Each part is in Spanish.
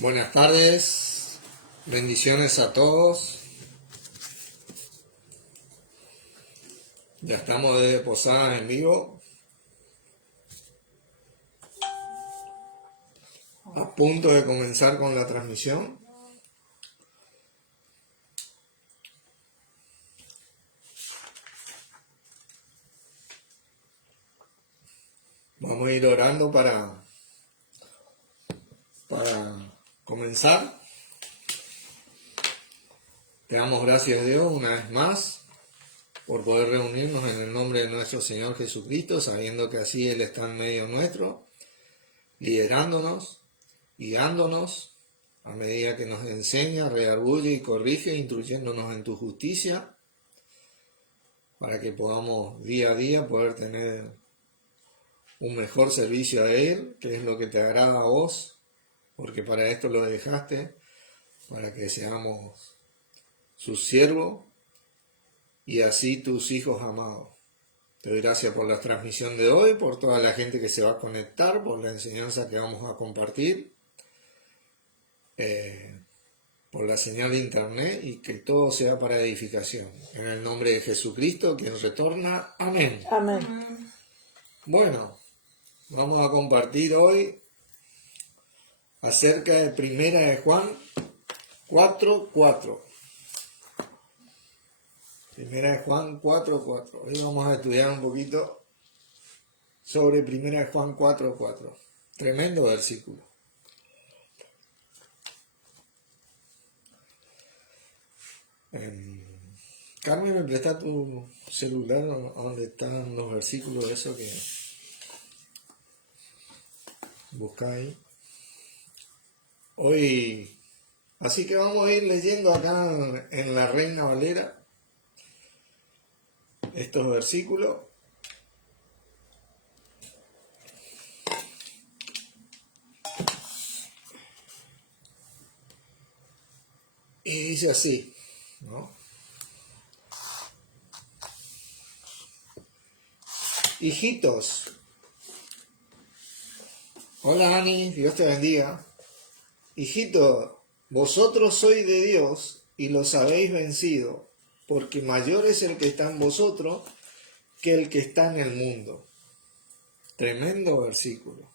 Buenas tardes, bendiciones a todos. Ya estamos desde Posadas en vivo, a punto de comenzar con la transmisión. Vamos a ir orando para comenzar. Te damos gracias a Dios una vez más por poder reunirnos en el nombre de nuestro Señor Jesucristo, sabiendo que así Él está en medio nuestro, liderándonos, guiándonos, a medida que nos enseña, redarguye y corrige, instruyéndonos en tu justicia, para que podamos día a día poder tener un mejor servicio a Él, que es lo que te agrada a vos, porque para esto lo dejaste, para que seamos sus siervos y así tus hijos amados. Te doy gracias por la transmisión de hoy, por toda la gente que se va a conectar, por la enseñanza que vamos a compartir, por la señal de internet, y que todo sea para edificación. En el nombre de Jesucristo, quien retorna. Amén. Amén. Bueno, vamos a compartir hoy acerca de Primera de Juan 4:4. Primera de Juan 4:4. Hoy vamos a estudiar un poquito sobre Primera de Juan 4:4. Tremendo versículo. Carmen, ¿me presta tu celular donde están los versículos de eso que buscáis? Hoy, así que vamos a ir leyendo acá en la Reina Valera estos versículos. Y dice así, ¿no? Hijitos. Hola Ani, Dios te bendiga. Hijitos, vosotros sois de Dios y los habéis vencido, porque mayor es el que está en vosotros que el que está en el mundo. Tremendo versículo.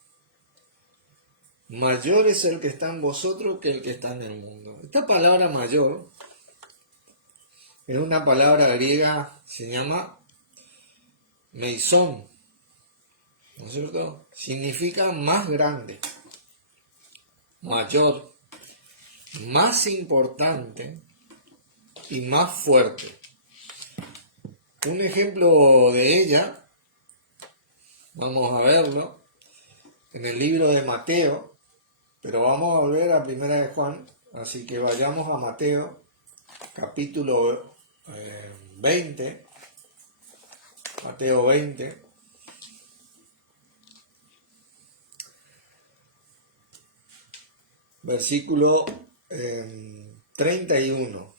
Mayor es el que está en vosotros que el que está en el mundo. Esta palabra mayor es una palabra griega, se llama meisón, ¿no es cierto? Significa más grande, mayor, más importante y más fuerte. Un ejemplo de ella, vamos a verlo, en el libro de Mateo, pero vamos a volver a Primera de Juan, así que vayamos a Mateo, capítulo 20, Mateo 20, versículo 31.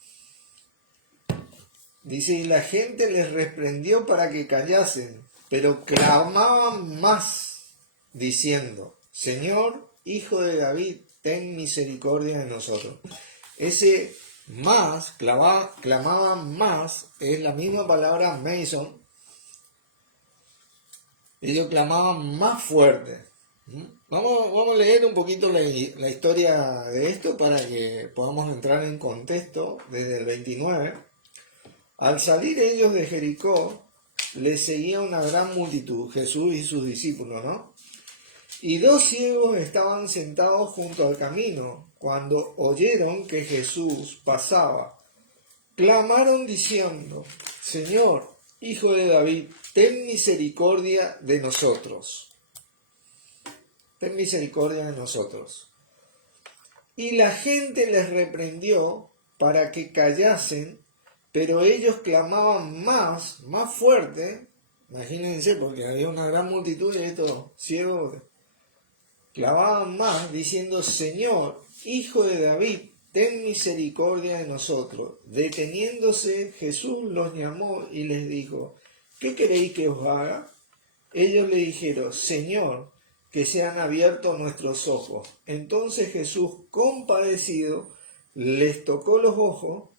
Dice, y la gente les reprendió para que callasen, pero clamaban más, diciendo, Señor, Hijo de David, ten misericordia de nosotros. Ese más, clamaban más, es la misma palabra meison. Ellos clamaban más fuerte. Vamos a leer un poquito la historia de esto para que podamos entrar en contexto desde el 29. Al salir ellos de Jericó, les seguía una gran multitud, Jesús y sus discípulos, ¿no? Y dos ciegos estaban sentados junto al camino. Cuando oyeron que Jesús pasaba, clamaron diciendo, Señor, Hijo de David, ten misericordia de nosotros. Ten misericordia de nosotros. Y la gente les reprendió para que callasen, pero ellos clamaban más fuerte. Imagínense, porque había una gran multitud de estos ciegos. Clamaban más, diciendo, Señor, Hijo de David, ten misericordia de nosotros. Deteniéndose, Jesús los llamó y les dijo, ¿qué queréis que os haga? Ellos le dijeron, Señor, que se han abierto nuestros ojos. Entonces Jesús, compadecido, les tocó los ojos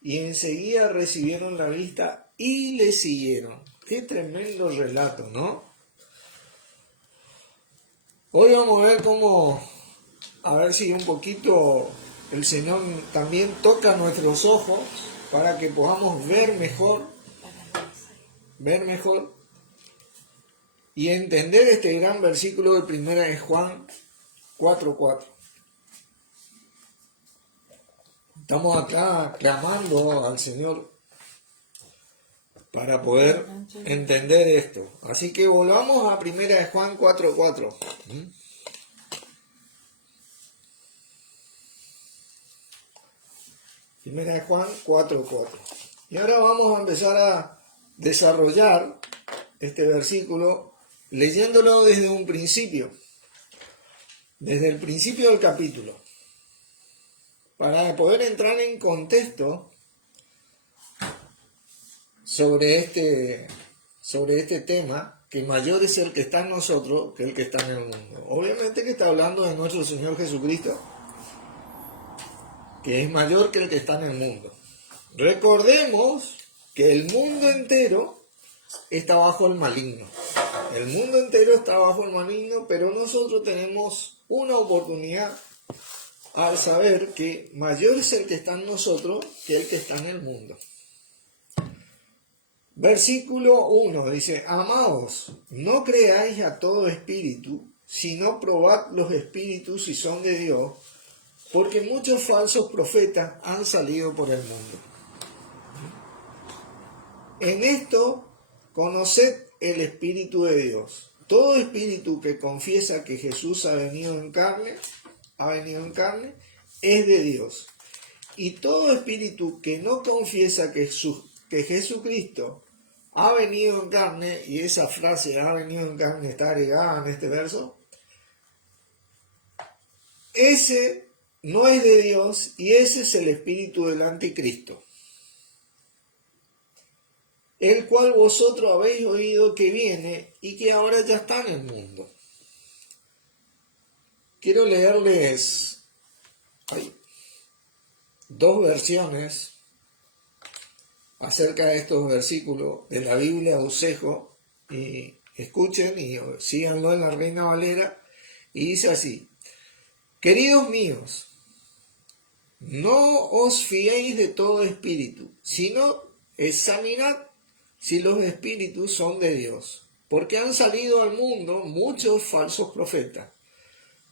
y enseguida recibieron la vista y le siguieron. Qué tremendo relato, ¿no? Hoy vamos a ver a ver si un poquito el Señor también toca nuestros ojos para que podamos ver mejor y entender este gran versículo de 1 de Juan 4:4. Estamos acá clamando al Señor para poder entender esto. Así que volvamos a 1 de Juan 4:4. Primera de Juan 4:4. Y ahora vamos a empezar a desarrollar este versículo leyéndolo desde un principio, desde el principio del capítulo, para poder entrar en contexto sobre este tema, que mayor es el que está en nosotros que el que está en el mundo. Obviamente que está hablando de nuestro Señor Jesucristo, que es mayor que el que está en el mundo. Recordemos que el mundo entero está bajo el maligno. El mundo entero está bajo el maligno, pero nosotros tenemos una oportunidad al saber que mayor es el que está en nosotros que el que está en el mundo. Versículo 1 dice: Amados, no creáis a todo espíritu, sino probad los espíritus si son de Dios, porque muchos falsos profetas han salido por el mundo. En esto conoced el Espíritu de Dios. Todo espíritu que confiesa que Jesús ha venido en carne, es de Dios. Y todo espíritu que no confiesa que Jesucristo ha venido en carne, y esa frase ha venido en carne está agregada en este verso, ese no es de Dios, y ese es el espíritu del anticristo, el cual vosotros habéis oído que viene y que ahora ya está en el mundo. Quiero leerles dos versiones acerca de estos versículos de la Biblia Usejo, y escuchen y síganlo en la Reina Valera, y dice así: Queridos míos, no os fiéis de todo espíritu, sino examinad si los espíritus son de Dios, porque han salido al mundo muchos falsos profetas.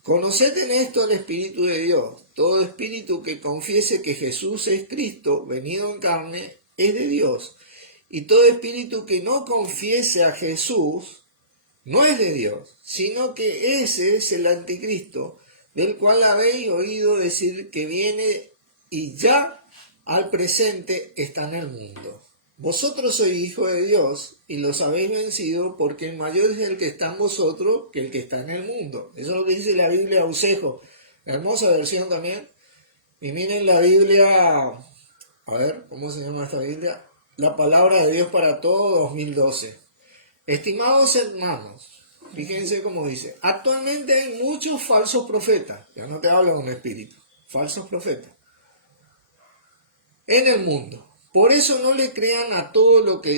Conoced en esto el Espíritu de Dios. Todo espíritu que confiese que Jesús es Cristo, venido en carne, es de Dios. Y todo espíritu que no confiese a Jesús, no es de Dios, sino que ese es el anticristo, del cual habéis oído decir que viene y ya al presente está en el mundo. Vosotros sois hijos de Dios y los habéis vencido, porque el mayor es el que está en vosotros que el que está en el mundo. Eso es lo que dice la Biblia Usejo. Hermosa versión también. Y miren la Biblia, a ver, ¿cómo se llama esta Biblia? La Palabra de Dios para Todos 2012. Estimados hermanos, fíjense cómo dice: actualmente hay muchos falsos profetas, ya no te hablo de un espíritu, falsos profetas, en el mundo. Por eso no le crean a todo lo que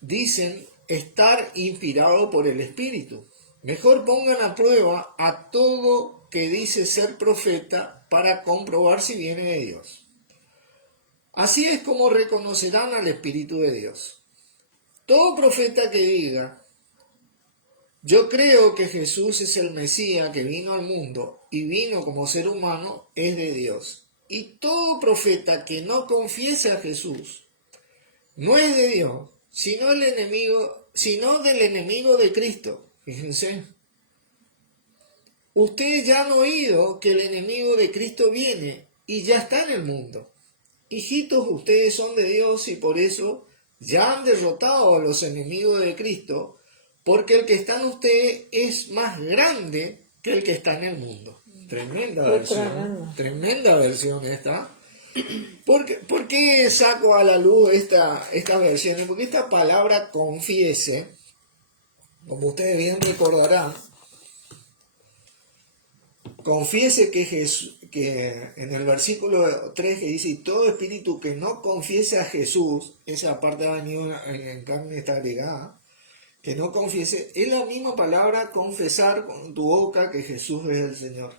dicen estar inspirado por el Espíritu. Mejor pongan a prueba a todo que dice ser profeta para comprobar si viene de Dios. Así es como reconocerán al Espíritu de Dios. Todo profeta que diga: yo creo que Jesús es el Mesías que vino al mundo y vino como ser humano, es de Dios. Y todo profeta que no confiese a Jesús no es de Dios, sino del enemigo de Cristo. Fíjense. Ustedes ya han oído que el enemigo de Cristo viene y ya está en el mundo. Hijitos, ustedes son de Dios y por eso ya han derrotado a los enemigos de Cristo, porque el que está en ustedes es más grande que el que está en el mundo. Tremenda versión esta. ¿Por qué saco a la luz estas versiones? Porque esta palabra confiese, como ustedes bien recordarán, confiese que Jesús, que en el versículo 3 que dice, y todo espíritu que no confiese a Jesús, esa parte va a venir en carne está agregada, que no confiese, es la misma palabra confesar con tu boca que Jesús es el Señor.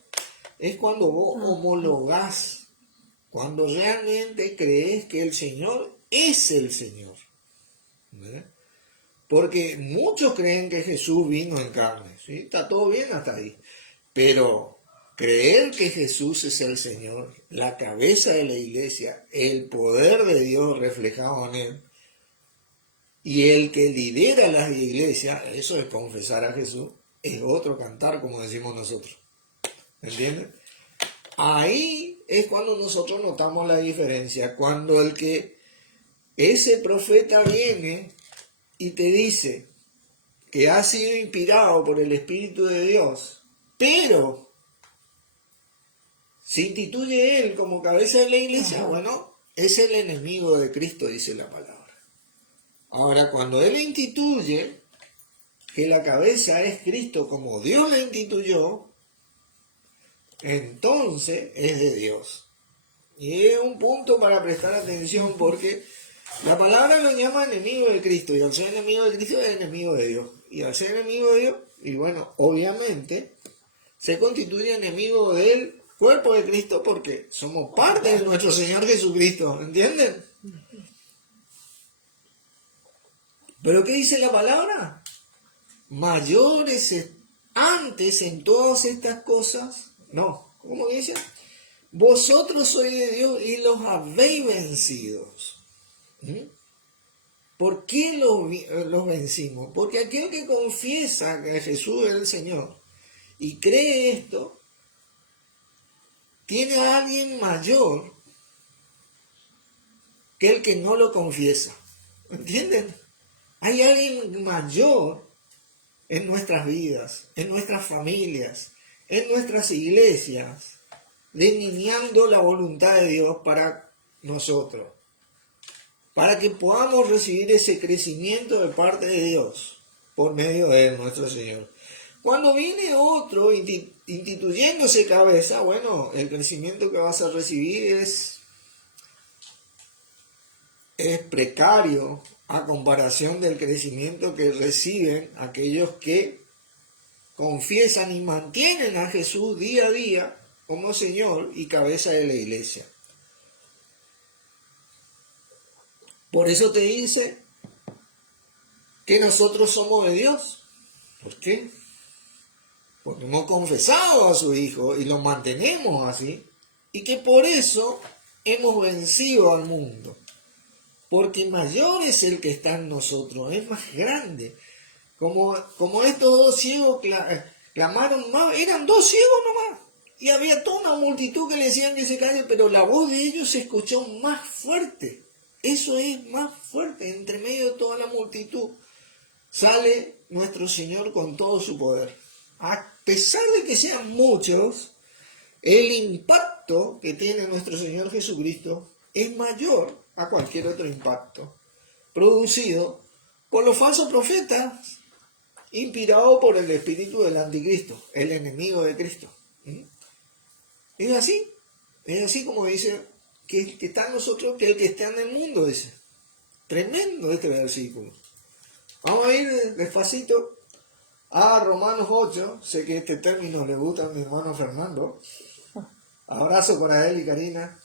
Es cuando vos homologás, cuando realmente crees que el Señor es el Señor. ¿Verdad? Porque muchos creen que Jesús vino en carne, ¿sí? Está todo bien hasta ahí. Pero creer que Jesús es el Señor, la cabeza de la iglesia, el poder de Dios reflejado en Él, y el que lidera las iglesias, eso es confesar a Jesús, es otro cantar, como decimos nosotros. ¿Entienden? Ahí es cuando nosotros notamos la diferencia, cuando ese profeta viene y te dice que ha sido inspirado por el Espíritu de Dios, pero se instituye él como cabeza de la iglesia, bueno, es el enemigo de Cristo, dice la palabra. Ahora, cuando él instituye que la cabeza es Cristo como Dios la instituyó, entonces es de Dios. Y es un punto para prestar atención porque la palabra lo llama enemigo de Cristo, y al ser enemigo de Cristo es enemigo de Dios. Y al ser enemigo de Dios, y bueno, obviamente, se constituye enemigo del cuerpo de Cristo porque somos parte de nuestro Señor Jesucristo, ¿entienden? ¿Pero qué dice la palabra? Mayores antes en todas estas cosas, no, ¿cómo dice? Vosotros sois de Dios y los habéis vencidos. ¿Por qué los vencimos? Porque aquel que confiesa que Jesús es el Señor y cree esto, tiene a alguien mayor que el que no lo confiesa. ¿Entienden? Hay alguien mayor en nuestras vidas, en nuestras familias, en nuestras iglesias, delineando la voluntad de Dios para nosotros, para que podamos recibir ese crecimiento de parte de Dios por medio de Él, nuestro Señor. Cuando viene otro instituyéndose cabeza, bueno, el crecimiento que vas a recibir es precario a comparación del crecimiento que reciben aquellos que confiesan y mantienen a Jesús día a día como Señor y cabeza de la iglesia. Por eso te dice que nosotros somos de Dios. ¿Por qué? Porque hemos confesado a su Hijo y lo mantenemos así, y que por eso hemos vencido al mundo. Porque mayor es el que está en nosotros, es más grande. Como estos dos ciegos clamaron más, eran dos ciegos nomás. Y había toda una multitud que le decían que se calle, pero la voz de ellos se escuchó más fuerte. Eso es más fuerte. Entre medio de toda la multitud sale nuestro Señor con todo su poder. A pesar de que sean muchos, el impacto que tiene nuestro Señor Jesucristo es mayor a cualquier otro impacto producido por los falsos profetas, inspirados por el espíritu del anticristo, el enemigo de Cristo. Es así como dice que está en nosotros, que el que está en el mundo, dice. Tremendo este versículo. Vamos a ir despacito a Romanos 8, sé que este término le gusta a mi hermano Fernando. Abrazo para él y Karina.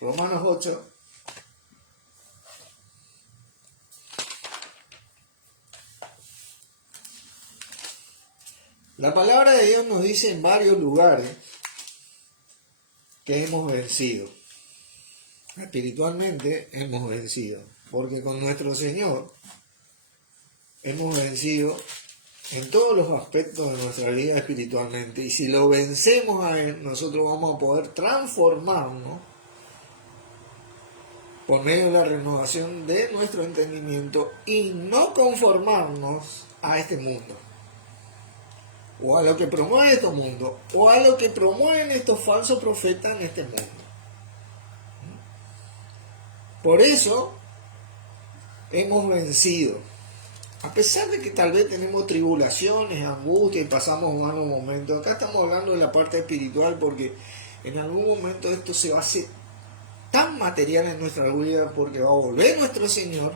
Romanos 8. La palabra de Dios nos dice en varios lugares que hemos vencido. Espiritualmente hemos vencido, porque con nuestro Señor hemos vencido en todos los aspectos de nuestra vida espiritualmente. Y si lo vencemos a Él, nosotros vamos a poder transformarnos por medio de la renovación de nuestro entendimiento y no conformarnos a este mundo, o a lo que promueve este mundo, o a lo que promueven estos falsos profetas en este mundo. Por eso hemos vencido. A pesar de que tal vez tenemos tribulaciones, angustia y pasamos malos momentos, acá estamos hablando de la parte espiritual porque en algún momento esto se va a hacer tan material en nuestra vida porque va a volver nuestro Señor.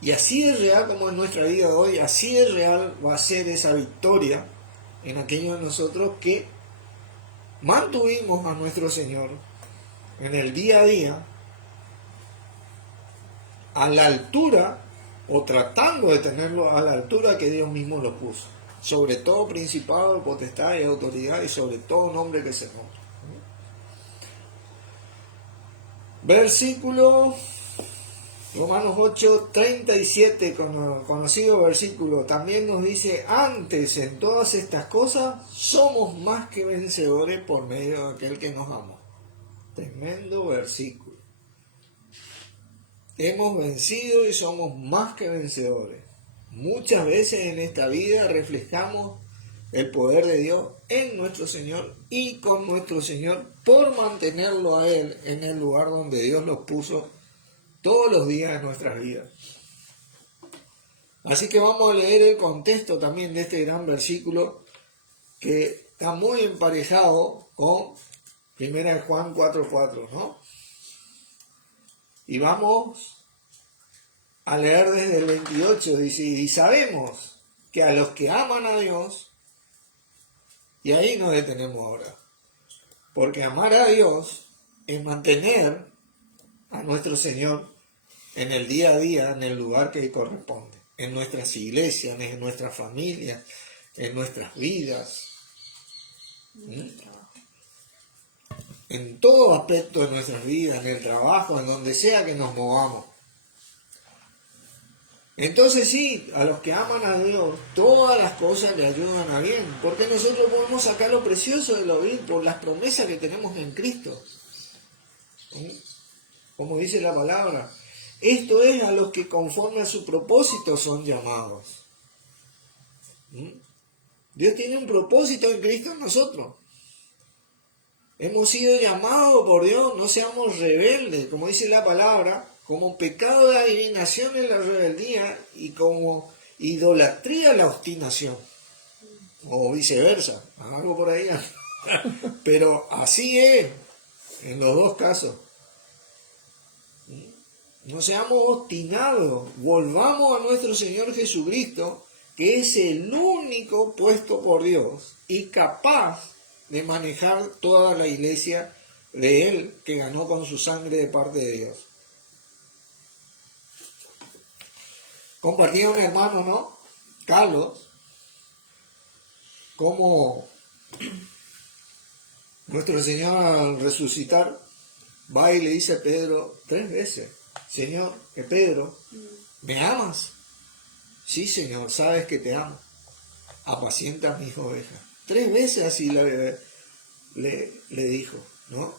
Y así es real como en nuestra vida de hoy, así es real va a ser esa victoria en aquellos de nosotros que mantuvimos a nuestro Señor en el día a día a la altura o tratando de tenerlo a la altura que Dios mismo lo puso. Sobre todo principado, potestad y autoridad y sobre todo nombre que se nombra. Versículo Romanos 8:37, conocido versículo, también nos dice, antes en todas estas cosas somos más que vencedores por medio de aquel que nos amó. Tremendo versículo. Hemos vencido y somos más que vencedores. Muchas veces en esta vida reflejamos el poder de Dios en nuestro Señor y con nuestro Señor por mantenerlo a Él en el lugar donde Dios los puso todos los días de nuestras vidas. Así que vamos a leer el contexto también de este gran versículo que está muy emparejado con 1 Juan 4:4, ¿no? Y vamos a leer desde el 28, dice, y sabemos que a los que aman a Dios, y ahí nos detenemos ahora, porque amar a Dios es mantener a nuestro Señor en el día a día, en el lugar que corresponde, en nuestras iglesias, en nuestras familias, en nuestras vidas, en todo aspecto de nuestras vidas, en el trabajo, en donde sea que nos movamos. Entonces sí, a los que aman a Dios, todas las cosas le ayudan a bien, porque nosotros podemos sacar lo precioso de lo vil por las promesas que tenemos en Cristo. Como dice la palabra, esto es a los que conforme a su propósito son llamados. Dios tiene un propósito en Cristo en nosotros. Hemos sido llamados por Dios, no seamos rebeldes, como dice la palabra, como pecado de adivinación en la rebeldía y como idolatría la obstinación. O viceversa, algo por ahí. Pero así es, en los dos casos. No seamos obstinados, volvamos a nuestro Señor Jesucristo, que es el único puesto por Dios y capaz de manejar toda la iglesia de Él que ganó con su sangre de parte de Dios. Compartía un hermano, ¿no? Carlos, como nuestro Señor al resucitar va y le dice a Pedro 3 veces, Señor, Pedro, ¿me amas? Sí, Señor, sabes que te amo. Apacienta mis ovejas. 3 veces así le dijo, ¿no?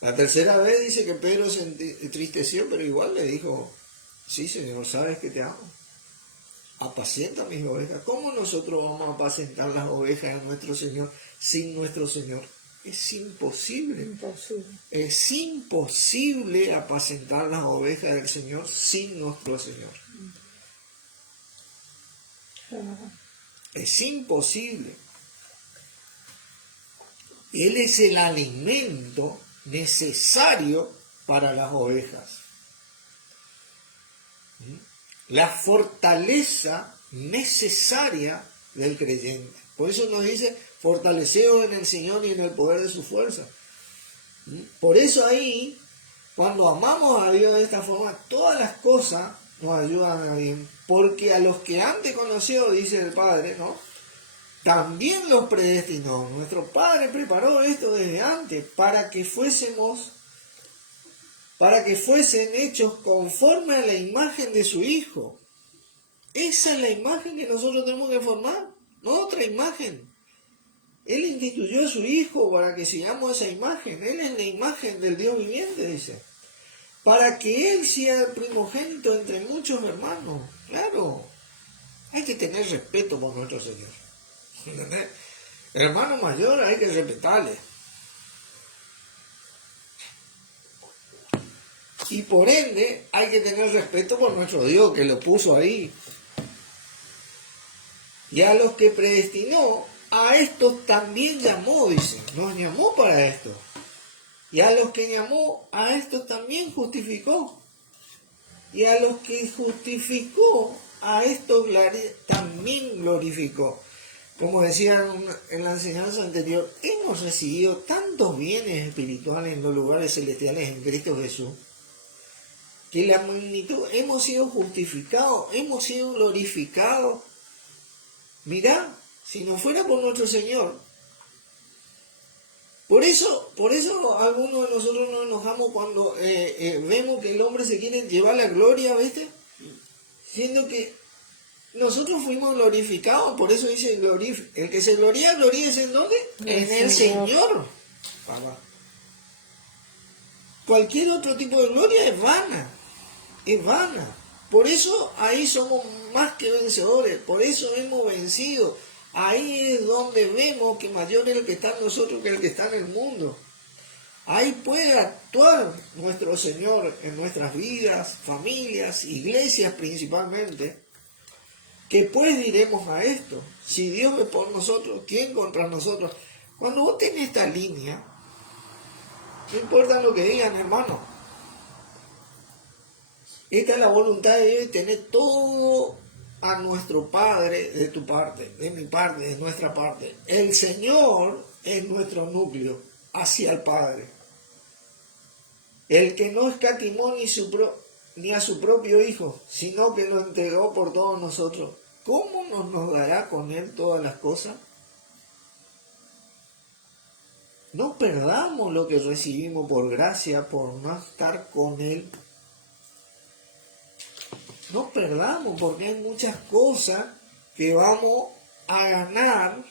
La tercera vez dice que Pedro se entristeció, pero igual le dijo, sí, Señor, sabes que te amo. Apacienta mis ovejas. ¿Cómo nosotros vamos a apacentar las ovejas de nuestro Señor sin nuestro Señor? Es imposible. Es imposible apacentar las ovejas del Señor sin nuestro Señor. Es imposible. Él es el alimento necesario para las ovejas. La fortaleza necesaria del creyente. Por eso nos dice, fortaleceos en el Señor y en el poder de su fuerza. Por eso ahí, cuando amamos a Dios de esta forma, todas las cosas nos ayudan a bien. Porque a los que antes conoció, dice el Padre, ¿no? También los predestinó. Nuestro Padre preparó esto desde antes para que fuesen hechos conforme a la imagen de su Hijo. Esa es la imagen que nosotros tenemos que formar, no otra imagen. Él instituyó a su Hijo para que sigamos esa imagen. Él es la imagen del Dios viviente, dice. Para que Él sea el primogénito entre muchos hermanos. Claro, hay que tener respeto por nuestro Señor. ¿Entendés? El hermano mayor hay que respetarle. Y por ende hay que tener respeto por nuestro Dios que lo puso ahí. Y a los que predestinó, a estos también llamó, dice. Nos llamó para esto. Y a los que llamó, a estos también justificó. Y a los que justificó, a estos también glorificó. Como decía en la enseñanza anterior, hemos recibido tantos bienes espirituales en los lugares celestiales en Cristo Jesús, que la magnitud, hemos sido justificados, hemos sido glorificados. Mirá, si no fuera por nuestro Señor. Por eso algunos de nosotros nos enojamos cuando vemos que el hombre se quiere llevar la gloria, ¿viste? Siendo que nosotros fuimos glorificados, por eso dice el que se gloríese ¿en dónde? En el Señor. Papá. Cualquier otro tipo de gloria es vana, es vana. Por eso ahí somos más que vencedores, por eso hemos vencido. Ahí es donde vemos que mayor es el que está en nosotros que el que está en el mundo. Ahí puede actuar nuestro Señor en nuestras vidas, familias, iglesias principalmente. Que pues diremos a esto, si Dios es por nosotros, ¿quién contra nosotros? Cuando vos tenés esta línea, no importa lo que digan, hermano. Esta es la voluntad de Dios y tener todo a nuestro Padre de tu parte, de mi parte, de nuestra parte. El Señor es nuestro núcleo hacia el Padre. El que no escatimó ni a su propio Hijo, sino que lo entregó por todos nosotros. ¿Cómo nos dará con Él todas las cosas? No perdamos lo que recibimos por gracia, por no estar con Él. No perdamos, porque hay muchas cosas que vamos a ganar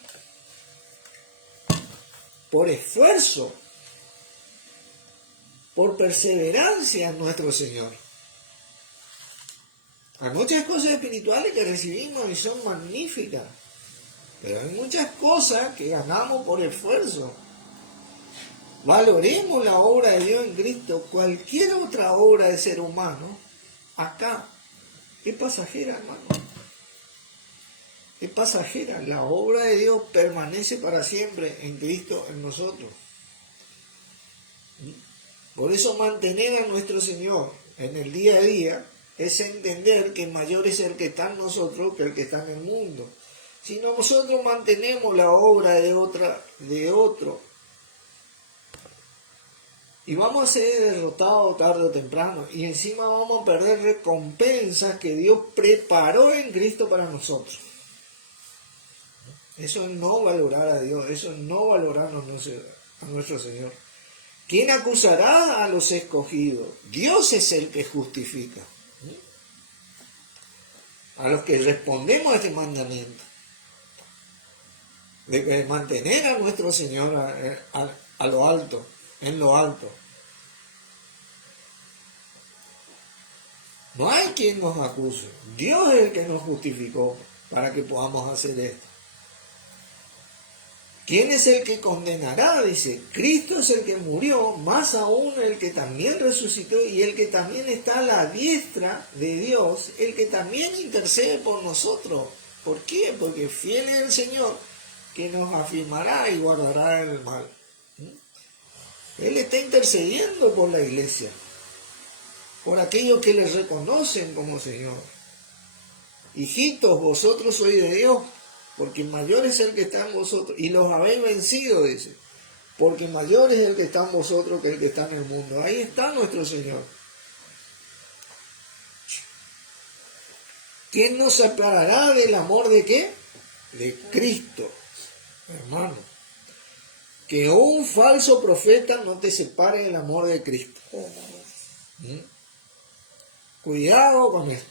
por esfuerzo, por perseverancia en nuestro Señor. Hay muchas cosas espirituales que recibimos y son magníficas, pero hay muchas cosas que ganamos por esfuerzo. Valoremos la obra de Dios en Cristo. Cualquier otra obra de ser humano, acá, es pasajera, hermano. Es pasajera. La obra de Dios permanece para siempre en Cristo, en nosotros. Por eso mantener a nuestro Señor en el día a día es entender que mayor es el que está en nosotros que el que está en el mundo. Si nosotros mantenemos la obra de otro, y vamos a ser derrotados tarde o temprano, y encima vamos a perder recompensas que Dios preparó en Cristo para nosotros. Eso es no valorar a Dios, eso es no valorar a nuestro Señor. ¿Quién acusará a los escogidos? Dios es el que justifica. A los que respondemos a este mandamiento de mantener a nuestro Señor a lo alto, en lo alto. No hay quien nos acuse. Dios es el que nos justificó para que podamos hacer esto. ¿Quién es el que condenará? Dice, Cristo es el que murió, más aún el que también resucitó y el que también está a la diestra de Dios, el que también intercede por nosotros. ¿Por qué? Porque fiel es el Señor que nos afirmará y guardará el mal. Él está intercediendo por la iglesia, por aquellos que le reconocen como Señor. Hijitos, vosotros sois de Dios, porque mayor es el que está en vosotros, y los habéis vencido, dice, porque mayor es el que está en vosotros que el que está en el mundo. Ahí está nuestro Señor. ¿Quién nos separará del amor de qué? De Cristo, hermano. Que un falso profeta no te separe del amor de Cristo. Cuidado con esto.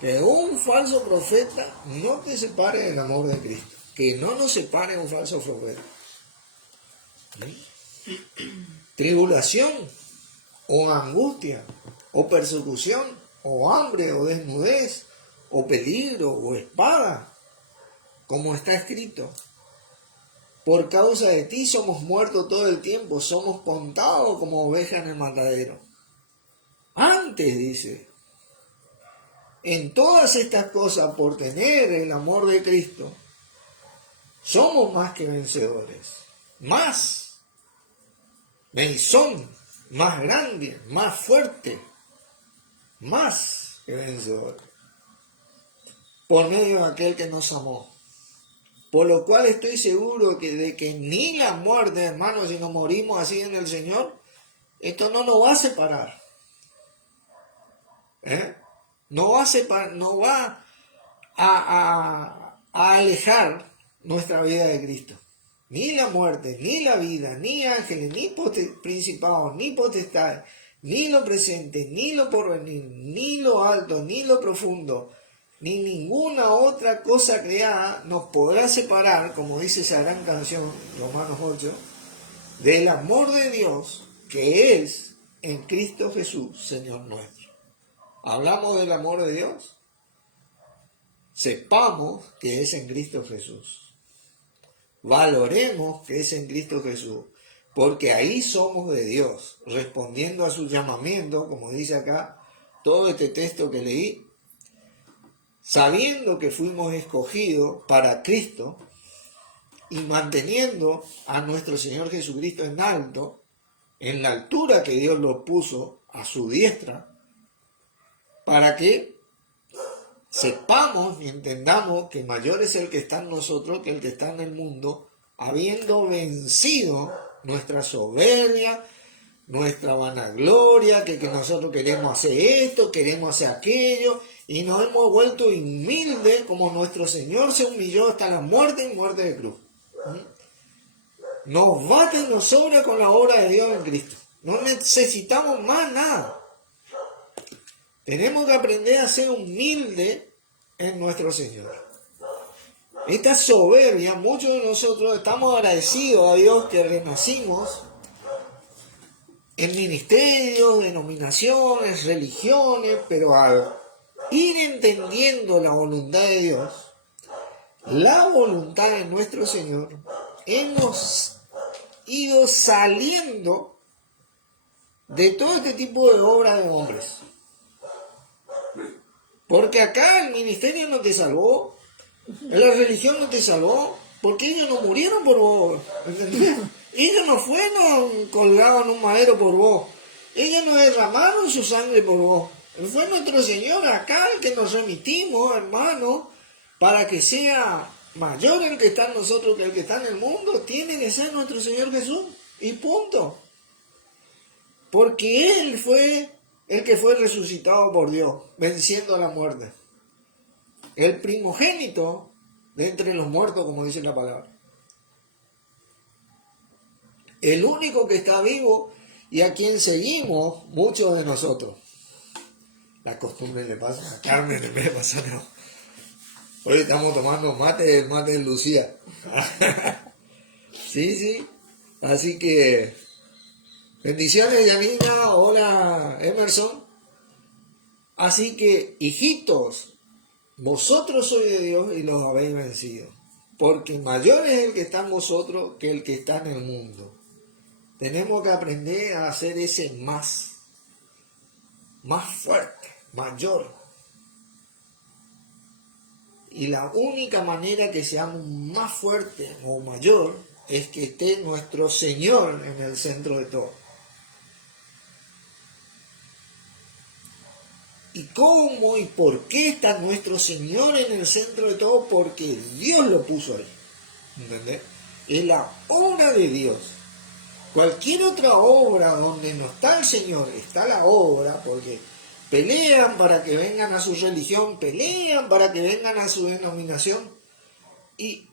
Que un falso profeta no te separe del amor de Cristo. Que no nos separe un falso profeta. Tribulación, o angustia, o persecución, o hambre, o desnudez, o peligro, o espada, como está escrito. Por causa de ti somos muertos todo el tiempo, somos contados como ovejas en el matadero. Antes, dice, en todas estas cosas, por tener el amor de Cristo, somos más que vencedores. Más. Son más grandes, más fuertes, más que vencedores. Por medio de aquel que nos amó. Por lo cual estoy seguro de que ni la muerte, hermanos, si nos morimos así en el Señor, esto no nos va a separar. No va a separar, no va a alejar nuestra vida de Cristo. Ni la muerte, ni la vida, ni ángeles, ni principados, ni potestades, ni lo presente, ni lo porvenir, ni lo alto, ni lo profundo, ni ninguna otra cosa creada nos podrá separar, como dice esa gran canción, Romanos 8, del amor de Dios que es en Cristo Jesús, Señor nuestro. ¿Hablamos del amor de Dios? Sepamos que es en Cristo Jesús. Valoremos que es en Cristo Jesús, porque ahí somos de Dios, respondiendo a su llamamiento, como dice acá todo este texto que leí, sabiendo que fuimos escogidos para Cristo y manteniendo a nuestro Señor Jesucristo en alto, en la altura que Dios lo puso a su diestra, para que sepamos y entendamos que mayor es el que está en nosotros que el que está en el mundo, habiendo vencido nuestra soberbia, nuestra vanagloria, que nosotros queremos hacer esto, queremos hacer aquello, y nos hemos vuelto humildes como nuestro Señor se humilló hasta la muerte y muerte de cruz. Nos basta y nos sobra con la obra de Dios en Cristo. No necesitamos más nada. Tenemos que aprender a ser humildes en nuestro Señor. Esta soberbia, muchos de nosotros estamos agradecidos a Dios que renacimos en ministerios, denominaciones, religiones, pero al ir entendiendo la voluntad de Dios, la voluntad de nuestro Señor, hemos ido saliendo de todo este tipo de obras de hombres. Porque acá el ministerio no te salvó, la religión no te salvó, porque ellos no murieron por vos, ¿entendés? Ellos no fueron colgados en un madero por vos, ellos no derramaron su sangre por vos. Fue nuestro Señor acá el que nos remitimos, hermano, para que sea mayor el que está en nosotros que el que está en el mundo. Tiene que ser nuestro Señor Jesús, y punto. Porque Él fue el que fue resucitado por Dios, venciendo a la muerte. El primogénito de entre los muertos, como dice la palabra. El único que está vivo y a quien seguimos muchos de nosotros. La costumbre le pasa a Carmen en vez de pasar. Hoy estamos tomando mate de Lucía. Sí. Así que bendiciones, Yanina. Hola, Emerson. Así que, hijitos, vosotros sois de Dios y los habéis vencido. Porque mayor es el que está en vosotros que el que está en el mundo. Tenemos que aprender a hacer ese más fuerte, mayor. Y la única manera que seamos más fuertes o mayor es que esté nuestro Señor en el centro de todo. ¿Y cómo y por qué está nuestro Señor en el centro de todo? Porque Dios lo puso ahí. ¿Entendés? Es la obra de Dios. Cualquier otra obra donde no está el Señor, está la obra, porque pelean para que vengan a su religión, pelean para que vengan a su denominación, y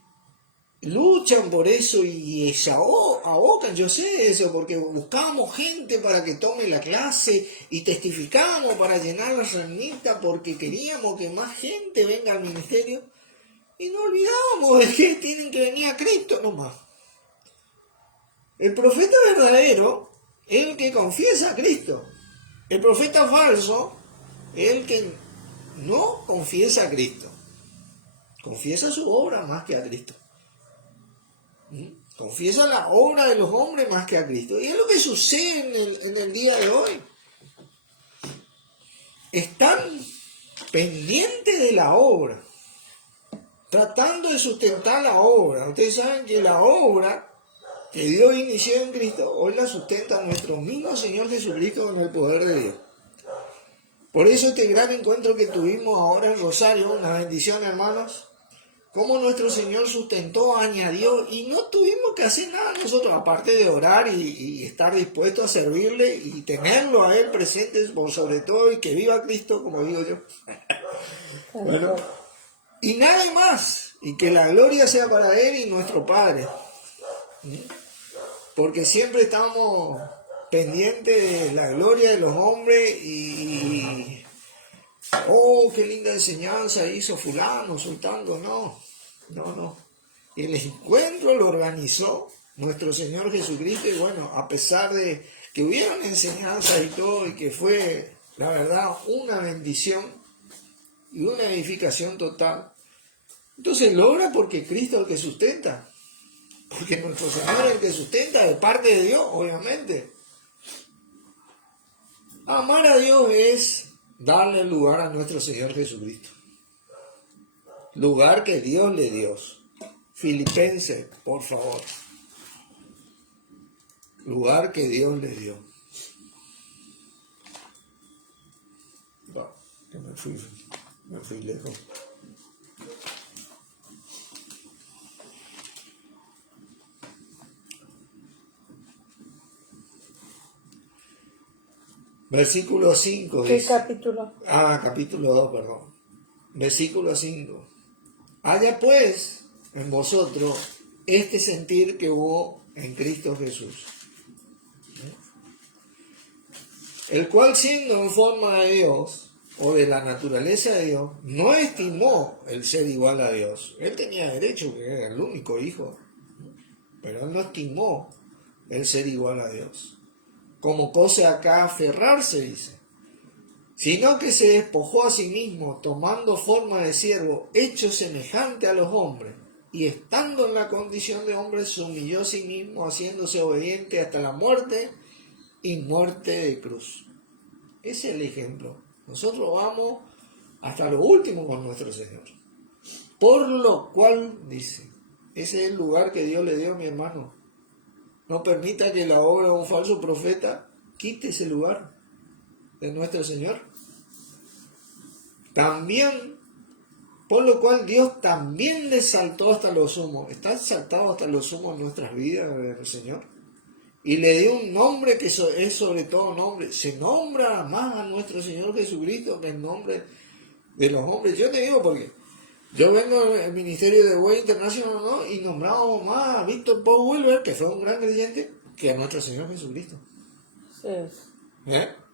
luchan por eso y se abocan. Yo sé eso, porque buscamos gente para que tome la clase y testificamos para llenar la ranita, porque queríamos que más gente venga al ministerio, y no olvidamos de que tienen que venir a Cristo nomás. El profeta verdadero es el que confiesa a Cristo. El profeta falso es el que no confiesa a Cristo. Confiesa su obra más que a Cristo. Confiesa la obra de los hombres más que a Cristo. Y es lo que sucede en el día de hoy. Están pendientes de la obra, tratando de sustentar la obra. Ustedes saben que la obra que Dios inició en Cristo, hoy la sustenta nuestro mismo Señor Jesucristo con el poder de Dios. Por eso este gran encuentro que tuvimos ahora en Rosario, una bendición, hermanos, como nuestro Señor sustentó, añadió, y no tuvimos que hacer nada nosotros, aparte de orar y estar dispuestos a servirle y tenerlo a Él presente por sobre todo, y que viva Cristo, como digo yo. Bueno, y nada más, y que la gloria sea para Él y nuestro Padre. Porque siempre estamos pendientes de la gloria de los hombres y oh, qué linda enseñanza hizo fulano, sultano. No. El encuentro lo organizó nuestro Señor Jesucristo, y bueno, a pesar de que hubieron enseñanzas y todo, y que fue, la verdad, una bendición y una edificación total, entonces logra porque Cristo es el que sustenta. Porque nuestro Señor es el que sustenta de parte de Dios, obviamente. Amar a Dios es darle lugar a nuestro Señor Jesucristo. Lugar que Dios le dio. Filipenses, por favor. Lugar que Dios le dio. No, que me fui lejos. Versículo 5 ¿Qué dice. capítulo? Capítulo 2, perdón. Versículo 5. Haya pues en vosotros este sentir que hubo en Cristo Jesús, el cual, siendo en forma de Dios o de la naturaleza de Dios, no estimó el ser igual a Dios. Él tenía derecho, que era el único hijo, pero él no estimó el ser igual a Dios como cosa acá aferrarse, dice, sino que se despojó a sí mismo, tomando forma de siervo, hecho semejante a los hombres, y estando en la condición de hombre, se humilló a sí mismo, haciéndose obediente hasta la muerte, y muerte de cruz. Ese es el ejemplo. Nosotros vamos hasta lo último con nuestro Señor. Por lo cual, dice, ese es el lugar que Dios le dio a mi hermano. No permita que la obra de un falso profeta quite ese lugar de nuestro Señor. También, por lo cual Dios también le exaltó hasta lo sumo. Está exaltado hasta lo sumo en nuestras vidas del Señor. Y le dio un nombre que es sobre todo nombre. Se nombra más a nuestro Señor Jesucristo que el nombre de los hombres. Yo te digo porque yo vengo del ministerio de Way International, ¿no? Y nombramos más a Víctor Paul Wilber, que fue un gran creyente, que a nuestro Señor Jesucristo. Sí.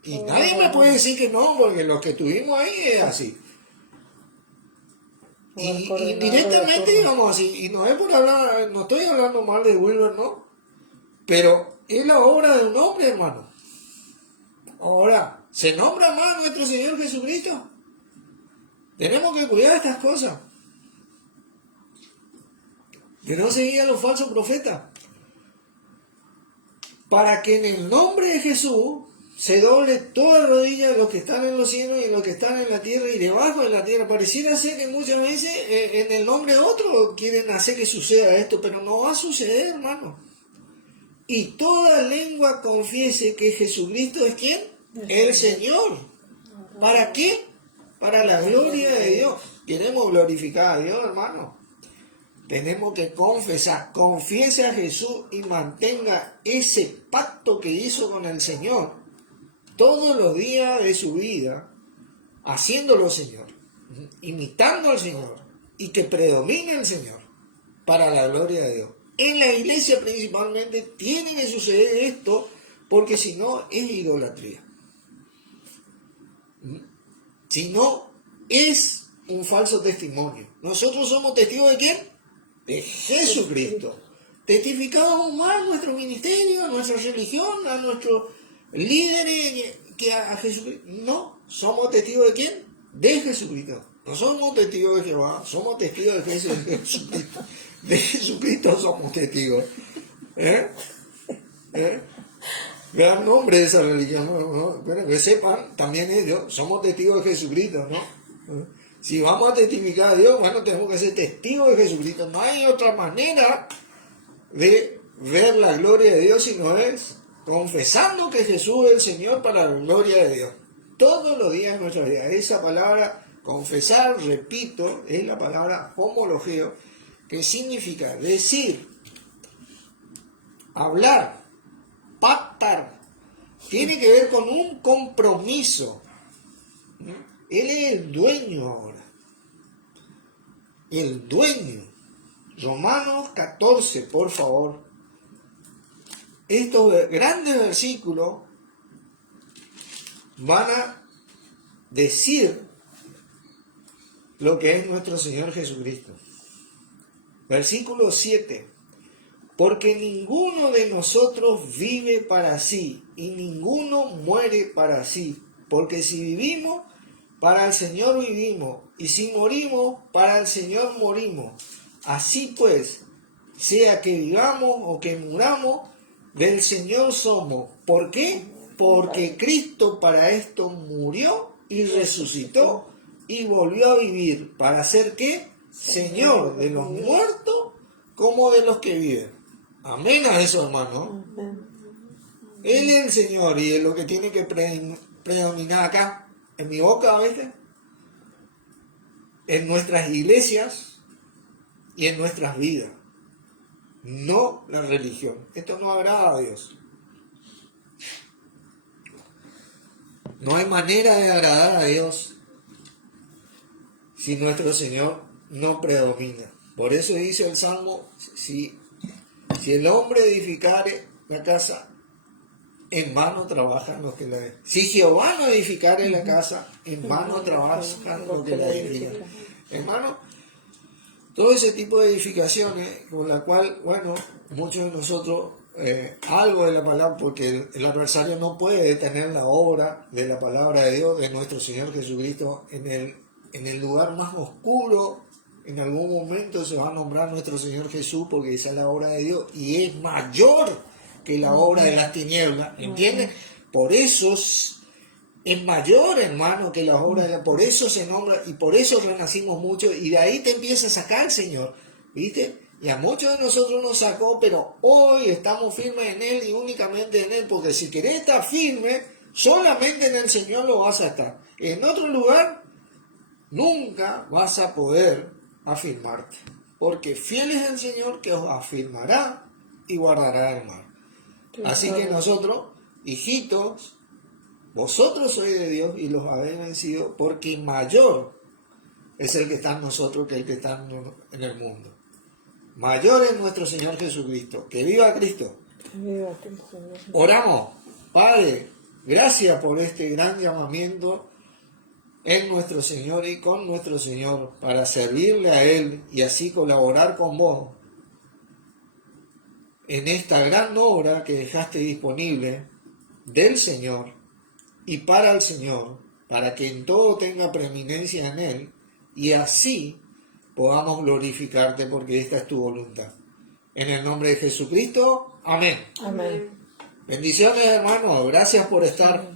Y nadie me puede decir que no, porque lo que tuvimos ahí es así. Y indirectamente, digamos así, y no es por hablar, no estoy hablando mal de Wilber, ¿no? Pero es la obra de un hombre, hermano. Ahora, ¿se nombra más a nuestro Señor Jesucristo? Tenemos que cuidar estas cosas. Que no seguir a los falsos profetas. Para que en el nombre de Jesús se doble toda rodilla de los que están en los cielos y de los que están en la tierra y debajo de la tierra. Pareciera ser que muchas veces en el nombre de otro quieren hacer que suceda esto, pero no va a suceder, hermano. Y toda lengua confiese que Jesucristo es ¿quién? El Señor. ¿Para qué? Para la gloria de Dios. Queremos glorificar a Dios, hermano. Tenemos que confesar. Confiese a Jesús y mantenga ese pacto que hizo con el Señor todos los días de su vida, haciéndolo Señor, imitando al Señor, y que predomine el Señor para la gloria de Dios. En la iglesia principalmente tiene que suceder esto, porque si no es idolatría. Si no es un falso testimonio. Nosotros somos testigos de ¿quién? De Jesucristo. Testificamos más a nuestro ministerio, a nuestra religión, a nuestros líderes que a Jesucristo. No, somos testigos de ¿quién? De Jesucristo. No somos testigos de Jehová, somos testigos de Jesucristo. De Jesucristo somos testigos. ¿Eh? ¿Eh? Gran nombre de esa religión, ¿no? Bueno, que sepan, también ellos, somos testigos de Jesucristo, ¿no? Si vamos a testificar a Dios, bueno, tenemos que ser testigos de Jesucristo. No hay otra manera de ver la gloria de Dios si no es confesando que Jesús es el Señor para la gloria de Dios. Todos los días de nuestra vida. Esa palabra, confesar, repito, es la palabra homologeo, que significa decir, hablar, pactar. Tiene que ver con un compromiso. Él es el dueño ahora. El dueño. Romanos 14, por favor. Estos grandes versículos van a decir lo que es nuestro Señor Jesucristo. Versículo 7. Porque ninguno de nosotros vive para sí y ninguno muere para sí. Porque si vivimos, para el Señor vivimos, y si morimos, para el Señor morimos. Así pues, sea que vivamos o que muramos, del Señor somos. ¿Por qué? Porque Cristo para esto murió y resucitó y volvió a vivir. ¿Para ser qué? Señor de los muertos como de los que viven. Amén a eso, hermano. Él es el Señor y es lo que tiene que predominar acá, en mi boca a veces, en nuestras iglesias y en nuestras vidas. No la religión. Esto no agrada a Dios. No hay manera de agradar a Dios si nuestro Señor no predomina. Por eso dice el Salmo, si el hombre edificare la casa, en vano trabajan los que la edifican. Si Jehová no edificare la casa, en vano trabajan los que la edifican. Hermano, todo ese tipo de edificaciones con la cual, bueno, muchos de nosotros, algo de la palabra, porque el adversario no puede detener la obra de la palabra de Dios, de nuestro Señor Jesucristo, en el lugar más oscuro. En algún momento se va a nombrar nuestro Señor Jesús, porque esa es la obra de Dios y es mayor que la obra de las tinieblas, ¿entiendes? Por eso es mayor, hermano, que la obra de la... Por eso se nombra y por eso renacimos mucho, y de ahí te empieza a sacar el Señor, ¿viste? Y a muchos de nosotros nos sacó, pero hoy estamos firmes en Él y únicamente en Él, porque si querés estar firme, solamente en el Señor lo vas a estar. En otro lugar, nunca vas a poder afirmarte, porque fiel es el Señor que os afirmará y guardará el mal. Así que nosotros, hijitos, vosotros sois de Dios y los habéis vencido, porque mayor es el que está en nosotros que el que está en el mundo. Mayor es nuestro Señor Jesucristo. ¡Que viva Cristo! Viva Cristo. Oramos. Padre, gracias por este gran llamamiento en nuestro Señor y con nuestro Señor, para servirle a Él y así colaborar con vos en esta gran obra que dejaste disponible del Señor y para el Señor, para que en todo tenga preeminencia en Él y así podamos glorificarte, porque esta es tu voluntad. En el nombre de Jesucristo, amén. Amén. Bendiciones, hermanos. Gracias por estar